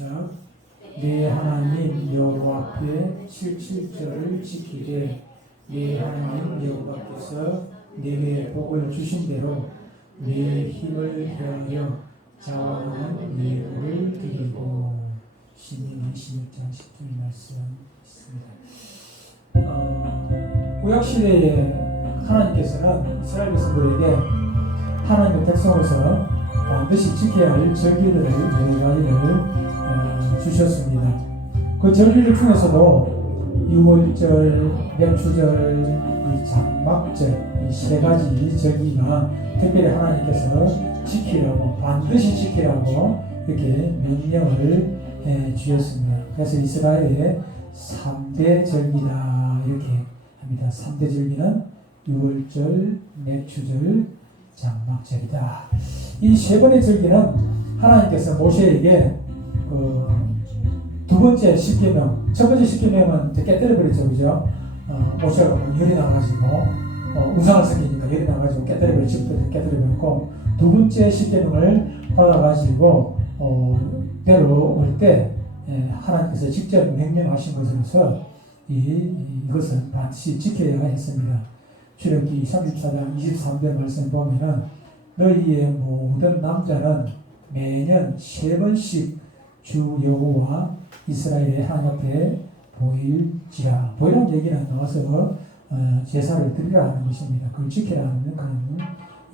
시작. 내 하나님 여호와 앞에 77절을 지키되 내 하나님 여호와께서 내게 복을 주신 대로 내 힘을 헤아려 자원하는 예물을 드리고 신명 16장 10절 말씀 있습니다. 어, 구약 시대에 하나님께서는 이스라엘 백성들에게 하나님의 백성으로서 반드시 지켜야 할 절기들을 여러 가지를 어, 주셨습니다. 그 절기들 중에서도 유월절, 맥주절, 이 장막절 이 세 가지 절기가 특별히 하나님께서 지키라고 반드시 지키라고 이렇게 명령을 해 주셨습니다. 그래서 이스라엘의 3대 절기다 이렇게 합니다. 3대 절기는 유월절, 맥주절, 장막절이다. 이 세 번의 절기는 하나님께서 모세에게 그두 번째 십계명, 첫 번째 십계명은 깨뜨려 버렸죠, 그죠? 어, 모세가 열이 나가지고 어, 우상을 섬기니까 열이 나가지고 깨뜨려 버렸 집부터 깨뜨려 버렸고 두 번째 십계명을 받아가지고 어, 내려올 때 예, 하나님께서 직접 명령하신 것으로서 이, 이- 이것을 반드시 지켜야 했습니다. 출애굽기 34장 23절 말씀 보면은 너희의 모든 남자는 매년 세 번씩 주 여호와 이스라엘의 하나님 앞에 보일지라 보이라는 얘기는 나와서 어, 제사를 드리라는 것입니다. 그걸 지키라는 그런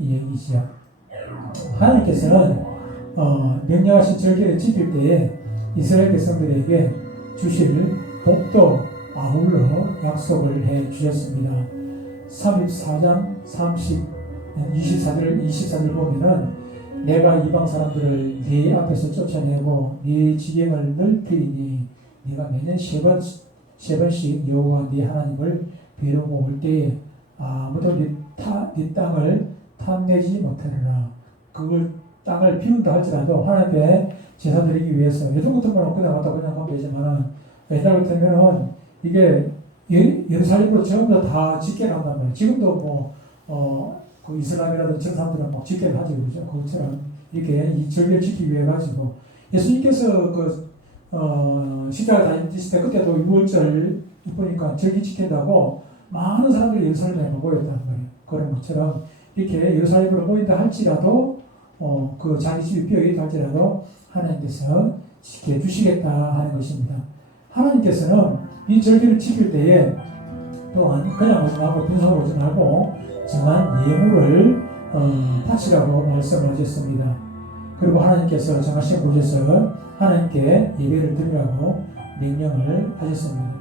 얘기지요. 하나님께서는 어, 명령하신 절기를 지킬 때에 이스라엘 백성들에게 주실 복도 아울러 약속을 해 주셨습니다. 34장 30, 24절, 24절 보면은 내가 이방 사람들을 네 앞에서 쫓아내고 네 지경을 넓히니 네가 매년 세 번, 세 번씩 여호와 네 하나님을 뵈려고 올 때에 아무도 네, 타, 네 땅을 탐내지 못하리라. 그걸 땅을 비운다 할지라도 하나님께 제사 드리기 위해서 요즘 같은 거는 그냥 왔다 그냥 가면 되지만은 옛날 같으면은 이게 예- 예루살렘으로 전부 다 집계를 한단 말이에요. 지금도 뭐, 어, 그 이슬람이라든지 저런 사람들은 막 집계를 하죠. 그죠? 그것처럼 이렇게 이 절기를 지키기 위해 가지고 예수님께서 그, 어, 십자가 다니실 때 그때도 6월절 보니까 절기 지킨다고 많은 사람들이 예루살렘에 모였다는 거예요. 그런 것처럼 이렇게 예루살렘으로 모인다 할지라도 어, 그 자기 집이 비어있다 할지라도 하나님께서 지켜주시겠다 하는 것입니다. 하나님께서는 이 절기를 지킬 때에 또한 그냥 오지 말고 빈손으로 오지 말고 정한 예물을 어, 바치라고 말씀을 하셨습니다. 그리고 하나님께서 정하신 곳에서 하나님께 예배를 드리라고 명령을 하셨습니다.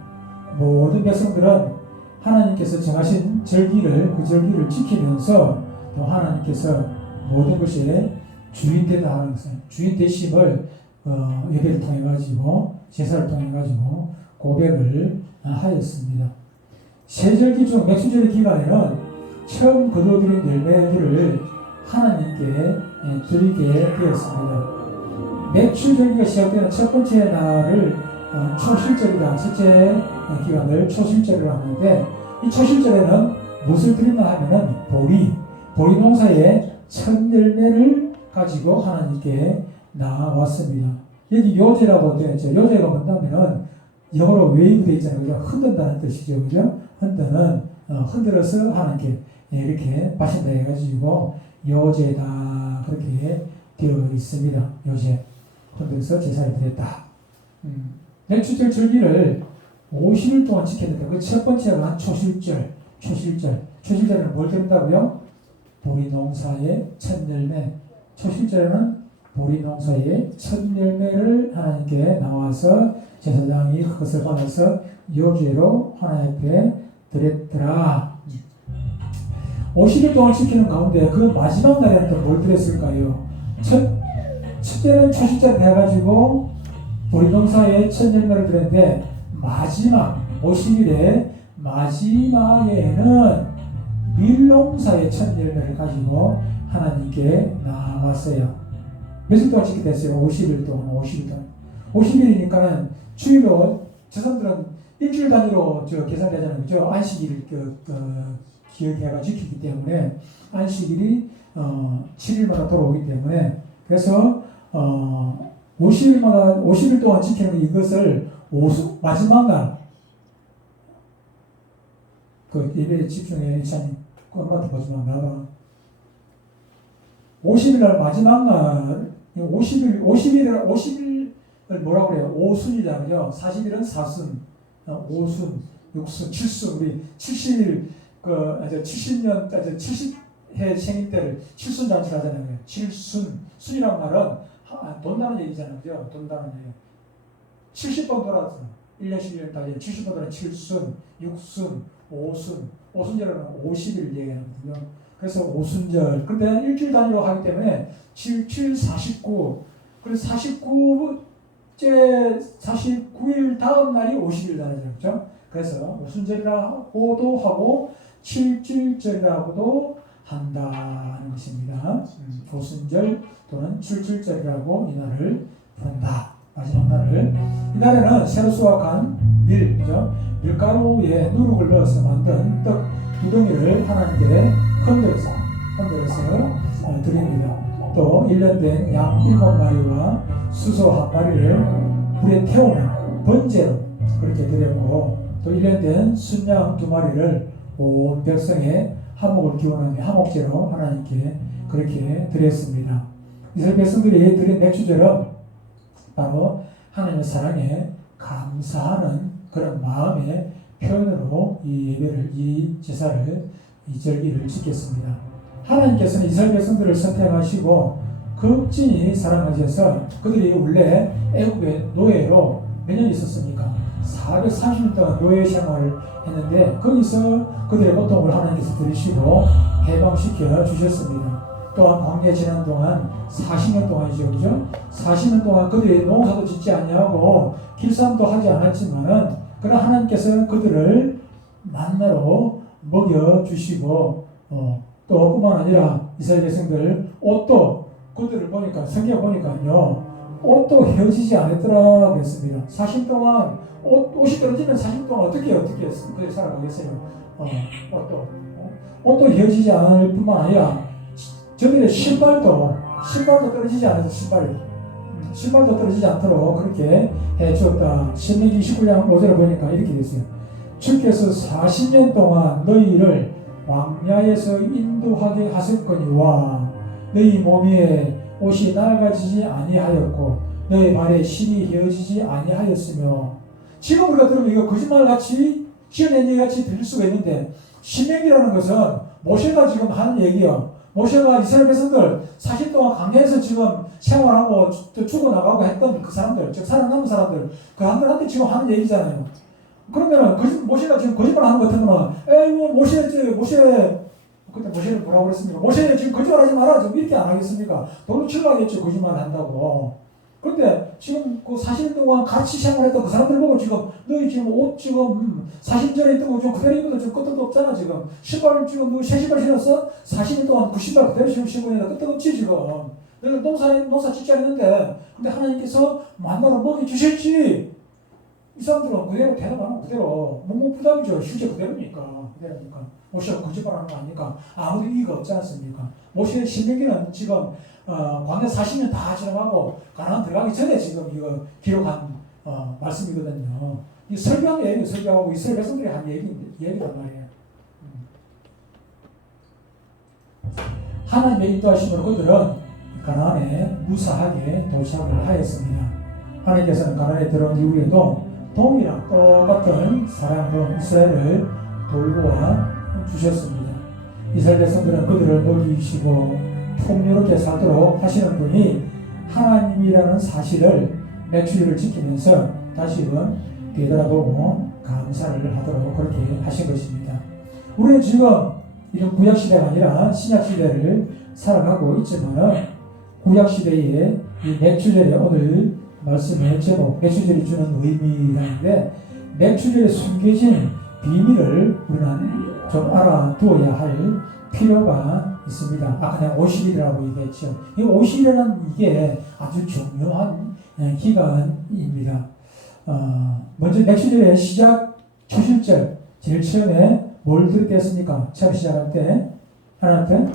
모든 백성들은 하나님께서 정하신 절기를 그 절기를 지키면서 또 하나님께서 모든 것에 주인 되다 하는 것은 주인 되심을 어, 예배를 통해 가지고 제사를 통해 가지고 고백을 어, 하였습니다. 세절기 중 맥주절의 기간에는 처음 거둬들인 열매들을 하나님께 예, 드리게 되었습니다. 맥주절기가 시작되는 첫 번째 날을 어, 초실절이라 첫째 기간을 초실절이라고 하는데 이 초실절에는 무엇을 드리나 하면은 보리, 보리 농사의 첫 열매를 가지고 하나님께 나왔습니다. 여기 요제라고 되어 있죠. 요제가 뭔가면은 영어로 웨이브 되어 있잖아요. 흔든다는 뜻이죠. 그죠? 흔드는, 어, 흔들어서 하나님께 예, 이렇게 바신다 해가지고 요제다. 그렇게 되어 있습니다. 요제. 흔들어서 제사를 드렸다. 음. 맥주절 절기를 50일 동안 지켰는데 그 첫 번째가 한 초실절, 초실절. 초실절에는 뭘 드린다고요? 보리 농사의 첫 열매. 초실절에는 보리 농사의 첫 열매를 하나님께 나와서 제사장이 그것을 받아서 요죄로 하나님 앞에 드렸더라. 50일 동안 지키는 가운데 그 마지막 날에는 또뭘 드렸을까요? 첫, 첫째는 초실절 해가지고 보리 농사의 첫 열매를 드렸는데 마지막 50일에 마지막에는 밀농사의 첫 열매를 가지고 하나님께 나왔어요. 며칠 동안 지키게 됐어요? 50일 동안, 50일 동안. 50일이니까는 주일로, 저 사람들은 일주일 단위로 저 계산되잖아요. 그죠? 안식일을 그, 그, 기억해가 지키기 때문에 안식일이 어, 7일마다 돌아오기 때문에 그래서 어, 50일마다 50일 동안 지키는 이것을 오수 마지막 날그 예배에 집중해 이찬이 엄마한테 보지 마 나가 50일 날 마지막 날 50일 50일을 50일을 뭐라고 그래요? 오순이잖아요. 40일은 사순 어, 오순 육순 칠순. 우리 70일 그 이제 70년 이제 70해 생일 때를 칠순 잔치를 하잖아요. 칠순. 순이란 말은 하- 돈다는 얘기잖아요? 돈다는 얘기. 70번 돌아서 1년 11년 달에 70번 돌아 칠순 육순 오순. 오순절은 50일 얘기하거든요. 그래서 오순절. 근데 일주일 단위로 하기 때문에 7, 7, 49 그래서 49째 49일 다음 날이 50일 날이죠. 그렇죠? 그래서 오순절이라고도 하고 칠칠절이라고도 한다는 것입니다 음, 오순절 또는 칠칠절이라고 이 날을 부른다 마지막 날을 이 날에는 새로 수확한 밀, 그죠? 밀가루에 누룩을 넣어서 만든 떡 두 덩이를 하나님께 흔들어서 흔들어서 어, 드립니다. 또 1년 된양 일곱 마리와 수소 한 마리를 불에 태우는 번제로 그렇게 드렸고 또 1년 된 순양 두 마리를 온 백성의 화목을 기원하며 화목제로 하나님께 그렇게 드렸습니다. 이스라엘 백성들이 드린 맥주절은 바로 하나님의 사랑에 감사하는 그런 마음의 표현으로 이 예배를 이 제사를 이 절기를 지켰습니다. 하나님께서는 이스라엘 백성들을 선택하시고 극진히 사랑하셔서 그들이 원래 애국의 노예로 몇 년 있었습니까? 430년 동안 노예 생활을 했는데 거기서 그들의 고통을 하나님께서 들으시고 해방시켜 주셨습니다. 또한 광야 지난 동안 40년 동안이죠, 그죠? 40년 동안 그들이 농사도 짓지 아니하고 길쌈도 하지 않았지만은 그러나 하나님께서 그들을 만나로 먹여 주시고 어, 또 뿐만 아니라 이스라엘 백성들 옷도 그들을 보니까 성경 보니까요 옷도 헤어지지 않았더라 그랬습니다. 40 동안 옷, 옷이 떨어지면 40 동안 어떻게 어떻게 그들 살아가겠어요? 어, 옷도 어? 옷도 헤어지지 않을 뿐만 아니라 저들의 신발도 신발도 떨어지지 않아서 신발이 음, 신발도 떨어지지 않도록 그렇게 해 주었다. 신명기 29장 5절을 보니까 이렇게 되어 어요 주께서 40년 동안 너희를 광야에서 인도하게 하셨거니와 너희 몸에 옷이 낡아지지 아니하였고 너희 발에 신이 헤어지지 아니하였으며 지금 우리가 들으면 이거 거짓말 같이 지어낸 얘기 같이 들릴 수가 있는데 신명기라는 것은 모세가 지금 하는 얘기요 모세가 이스라엘 백성들 40 동안 강야에서 지금 생활하고 주- 죽어나가고 했던 그 사람들, 즉 살아남은 사람들, 그 사람들한테 지금 하는 얘기잖아요. 그러면은 모세가 지금 거짓말 하는 것 같으면은 에이 모세 저 모세 그때 모세를 뭐라고 그랬습니까? 모세 지금 거짓말하지 마라. 좀 이렇게 안 하겠습니까? 돌로 치려겠죠. 거짓말 한다고. 그런데 지금 그 40년 동안 같이 생활했던 그 사람들 보고 지금 너희 지금 옷 지금 40년에 있던 거좀 그대로 입어도 지금 끄떡도 없잖아 지금. 신발 지금 너새 신발 신었어? 40년 동안 그 신발 그대로 지금 신고 있는데 끄떡 없지 지금. 너희들 농사 농사 짓지 않는데. 근데 하나님께서 만나러 먹이 주실지. 이 사람들은 그대로 대답하는 거 그대로. 묵묵부답이죠. 실제 그대로니까. 그대로니까 모세가 거짓말하는 거 아니까 아무도 이의가 없지 않습니까? 모세의 신명기는 지금 어, 광야 40년 다 지나가고 가나안 들어가기 전에 지금 이거 기록한 어, 말씀이거든요. 이 설교한 얘기 설교하고 이스라엘 백성들이 한 얘기 얘기란 말이에요. 음. 하나님의 인도하심으로 그들은 가나안에 무사하게 도착을 하였습니다. 하나님께서는 가나안에 들어온 이후에도 동이랑 똑같은 사랑으로 이스라엘을 돌보아 주셨습니다. 이스라엘 백성들은 그들을 먹이시고 풍요롭게 살도록 하시는 분이 하나님이라는 사실을 매출을 지키면서 다시금 되돌아보고 감사를 하도록 그렇게 하신 것입니다. 우리는 지금 이런 구약 시대가 아니라 신약 시대를 살아가고 있지만 구약 시대의 이 맥주절의 오늘 말씀의 제목 맥주절이 주는 의미라는데 맥주절에 숨겨진 비밀을 우리는 좀 알아두어야 할 필요가 있습니다. 아까 내가 50일이라고 얘기했죠. 이 50일이라는 이게 아주 중요한 예, 기간입니다. 어, 먼저 맥주절의 시작 초실절 제일 처음에 뭘 들었겠습니까? 처음 시작할 때 하나님께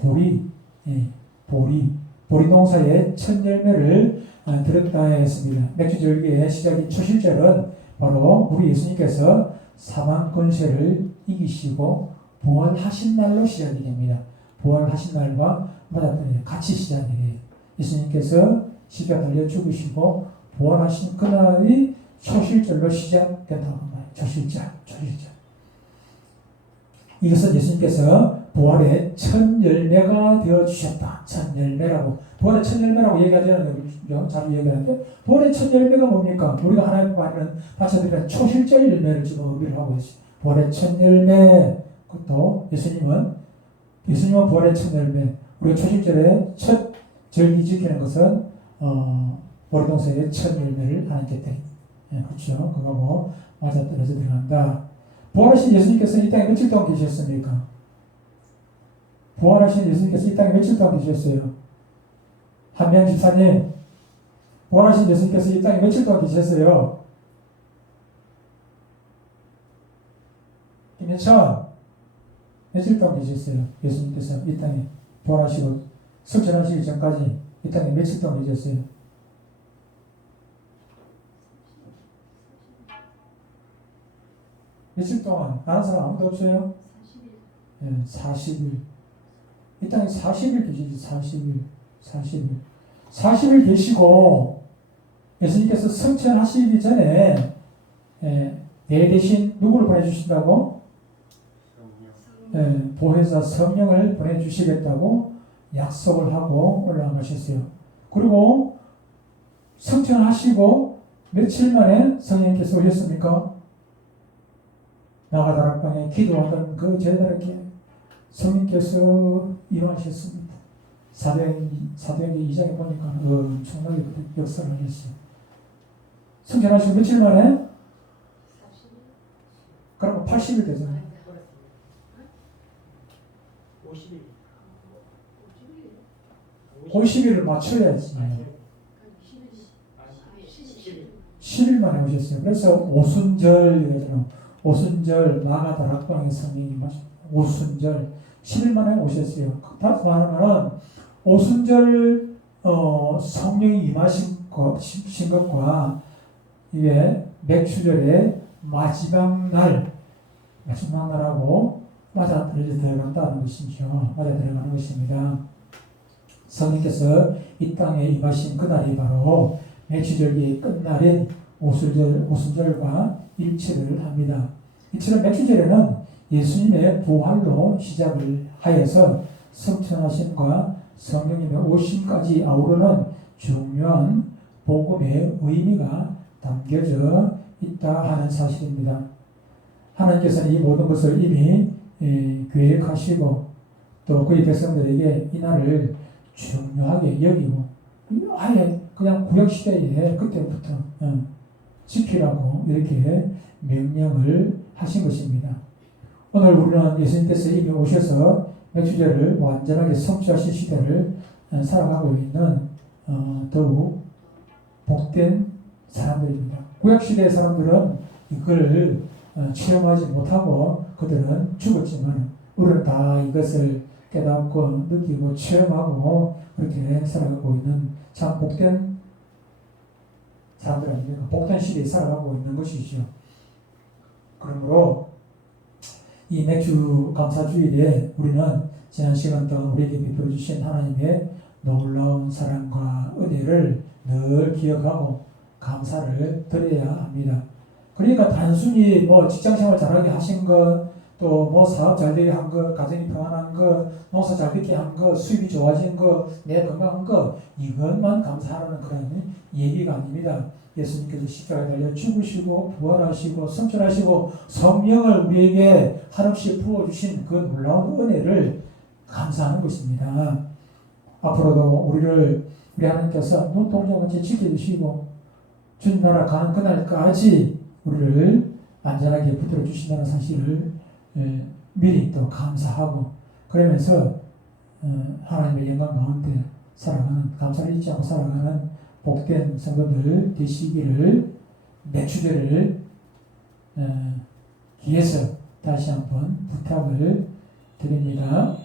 보리, 예, 보리, 보리 농사의 첫 열매를 아, 들었다 했습니다. 맥주절기의 시작인 초실절은 바로 우리 예수님께서 사망 권세를 이기시고 부활하신 날로 시작이 됩니다. 부활하신 날과 맞아떨어져 같이 시작이 돼요. 예수님께서 십자가 달려 죽으시고 부활하신 그날이 초실절로 시작된다고 합니다. 초실절, 초실절. 이것은 예수님께서 부활의 첫 열매가 되어 주셨다. 첫 열매라고 부활의 첫 열매라고 얘기하지 않아요. 자주 얘기하는데 부활의 첫 열매가 뭡니까? 우리가 하나님 받는 바쳐드리는 초실절 열매를 지금 의미를 하고 있어요. 부활의 첫 열매 그것도 예수님은 예수님은 부활의 첫 열매 우리가 초실절에 첫 절기 지키는 것은 어, 보리동산의 첫 열매를 하나님께 드린 예, 그렇죠. 그거고 맞아떨어져 들어간다. 부활하신 예수님께서 이 땅에 며칠 동안 계셨습니까? 부활하신 예수님께서 이 땅에 며칠 동안 계셨어요? 한명 집사님, 부활하신 예수님께서 이 땅에 며칠 동안 계셨어요? 김현천, 며칠 동안 계셨어요? 예수님께서 이 땅에 부활하시고 석천하시기 전까지 이 땅에 며칠 동안 계셨어요? 며칠 동안 아는 사람 아무도 없어요? 예, 40일. 이 땅에 40일 계시지, 40일. 40일. 40일 계시고, 예수님께서 성천하시기 전에, 예, 내 대신 누구를 보내주신다고? 예, 보혜사 성령을 보내주시겠다고 약속을 하고 올라가셨어요. 그리고 성천하시고 며칠 만에 성령께서 오셨습니까? 나가다 락방에 기도하던 그 제자에게 성령께서 임하셨습니다. 사도행, 사도행전 2장에 보니까 엄청나게 그 역사를 하셨어요. 성전하시고 며칠 만에? 그러면 80일 되잖아요. 50일. 50일을 맞춰야지. 10일 만에 오셨어요. 그래서 오순절이잖아요. 오순절 마가 다락방에 성령이 오순절 10일 만에 오셨어요. 다시 말하면 오순절 어, 성령이 임하신 것, 신 것과 이게 맥추절의 마지막 날, 마지막 날하고 맞아 들어간다는 것이죠. 맞아 들어가는 것입니다. 성령께서 이 땅에 임하신 그날이 바로 맥추절기의 끝날인 오순절, 오순절과 일치를 합니다. 이처럼 맥주절에는 예수님의 부활로 시작을 하여서 성천하심과 성령님의 오심까지 아우르는 중요한 복음의 의미가 담겨져 있다 하는 사실입니다. 하나님께서는 이 모든 것을 이미 예, 계획하시고 또 그의 백성들에게 이 날을 중요하게 여기고 아예 그냥 구약시대에 그때부터 어, 지키라고 이렇게 명령을 하신 것입니다. 오늘 우리는 예수님께서 이미 오셔서 맥주제를 완전하게 성취하신 시대를 어, 살아가고 있는 어, 더욱 복된 사람들입니다. 구약시대의 사람들은 이걸 어, 체험하지 못하고 그들은 죽었지만 우리는 다 이것을 깨닫고 느끼고 체험하고 그렇게 살아가고 있는 참 복된 사람들 아닙니까? 복된 시대에 살아가고 있는 것이죠. 그러므로 이 맥주 감사주일에 우리는 지난 시간 동안 우리에게 베풀어 주신 하나님의 놀라운 사랑과 은혜를 늘 기억하고 감사를 드려야 합니다. 그러니까 단순히 뭐 직장 생활 잘하게 하신 것, 또 뭐 사업 잘 되게 한 것, 가정이 평안한 것, 농사 잘 되게 한 것, 수입이 좋아진 것, 내 건강한 것, 이것만 감사하는 그런 얘기가 아닙니다. 예수님께서 십자가에 달려 죽으시고 부활하시고 성천하시고 성령을 우리에게 한없이 부어주신 그 놀라운 은혜를 감사하는 것입니다. 앞으로도 우리를 우리 하나님께서 눈동자같이 지켜주시고 주님 나라 가는 그날까지 우리를 안전하게 붙들어 주신다는 사실을 예, 미리 또 감사하고 그러면서 어, 하나님의 영광 가운데 살아가는 감사를 잊지 않고 살아가는 복된 성도들 되시기를 매주제를 어, 기해서 다시 한번 부탁을 드립니다.